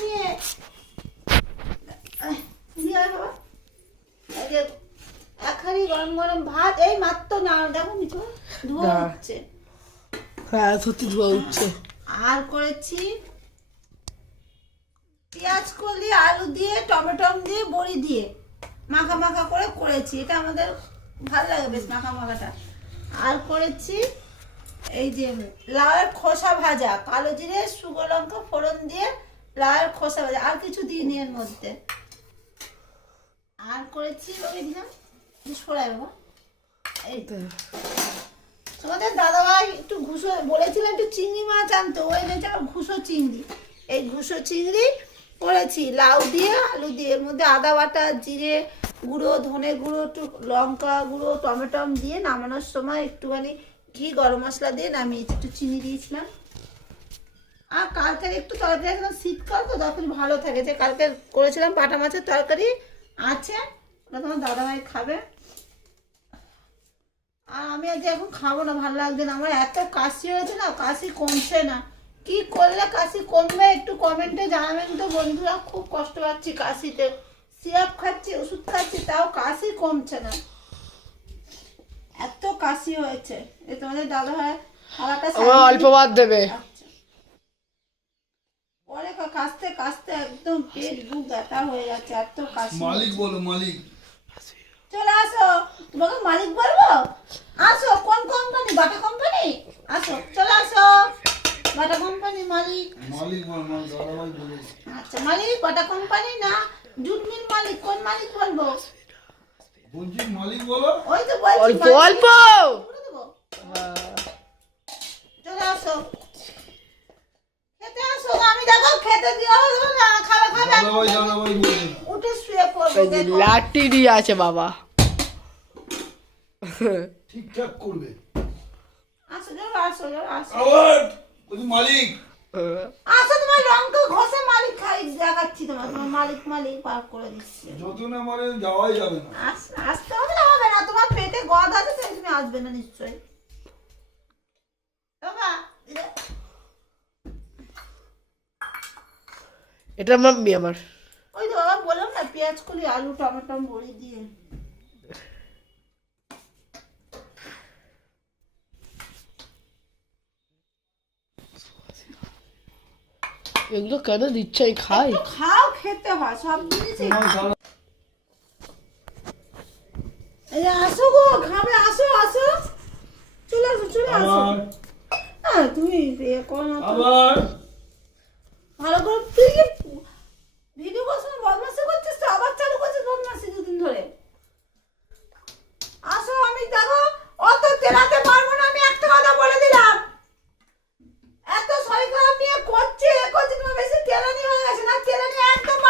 নিয়ে বাবা এক হাঁড়ি গরম গরম ভাত এই মাত্র না দেখো নিচে ধোয়া হচ্ছে। হ্যাঁ সত্যি ধোয়া উঠছে। আর করেছি পেঁয়াজ কলি আলু দিয়ে টমেটো দিয়ে বড়ি দিয়ে মাখা মাখা করে করেছি, এটা আমাদের ভালো লাগে বেশ মাখা মাখাটা। আর করেছি এই যে লাউয়ের খোসা ভাজা, কালো জিরে শুকনো লঙ্কা ফোড়ন দিয়ে লাউয়ের খোসা ভাজা, আর কিছু দিইনি এর মধ্যে। আর করেছি ওই দিন সরাই বাবা এই তো তোমাদের দাদাভাই একটু ঘুষো বলেছিলাম একটু চিংড়ি মাছ আনতো, ওই এনেছে ঘুষো চিংড়ি। এই ঘুষো চিংড়ি করেছি লাউ দিয়ে আলু দিয়ে, এর মধ্যে আদা বাটা জিরে গুঁড়ো ধনে গুঁড়ো একটু লঙ্কা গুঁড়ো টমেটো দিয়ে নামানোর সময় একটুখানি ঘি গরম মশলা দিয়ে নামিয়েছি, একটু চিনি দিয়েছিলাম। আর কালকে একটু তরকারি একদম শীতকাল তো তরকারি ভালো থাকে, যে কালকে করেছিলাম বাটা মাছের তরকারি আছে, ওটা তোমার দাদাভাই খাবে। আর আমি আজ এখন খাবো না, ভালো লাগছে না, আমার এত কাশি হয়েছে না, কাশি কমছে না। কি করলে কাশি কমবে একটু কমেন্টে জানাবেন তো বন্ধুরা, খুব কষ্ট পাচ্ছি কাশিতে, সিরাপ খাচ্ছি ওষুধ খাচ্ছি তাও কাশি কমছে না, এত কাশি হয়েছে। এ তোমাদের দাদা হয় খাওয়াটা অল্প ভাত দেবে পরে কাশতে কাশতে একদম পেট বুক ব্যথা হয়ে যাচ্ছে, এত কাশি। মালিক বলো মালিক, চলে আসো, তোমাকে মালিক বলবো, আসো। কোন কোম্পানি? বাটা কোম্পানি, আসো চলে আসো, বাটা কোম্পানি মালিক। মালিক বল দাদাভাই বলো। আচ্ছা মালিক বাটা কোম্পানি না জুট মিল মালিক, কোন মালিক বলবো? বলছি মালিক বলো। ওই তো বলছি অল্প মালিক। অল্প করে দেবো? চলে আসো, খেতে আসো, আমি দেখো খেতে দিও না, খাবে খাবে দাদাভাই বলো। উঠে শুয়ে পড়বো দেখো। লাঠি দিয়ে আছে বাবা। ঠিকঠাক করবে। আসো চলো আসো আসো আবার বলছি মালিক। আসো, তোমার লঙ্কা ঘষে মালিক খাই দেখাচ্ছি, তোমার মালিক মালিক পার করে দিচ্ছি। যত না মানে যাওয়াই যাবে না। আসতে হবে না, তোমার পেটে গদ আছে তাই তুমি আসবে না নিশ্চয়ই। বাবা এটা মাম্মি আমার। ওই তো বাবা বললাম না পেঁয়াজ কলি আলু টমেটো বড়ি দিয়ে। এগুলো কেন দিচ্ছে আমি খাই? একটু খাও, খেতে হয় সব জিনিসই। এই যে আসো গো খাবে, আসো আসো চলে আসো চলে আসো। আবার হ্যাঁ তুমি ইয়ে করো না তো। আবার ভালো করে তুই কি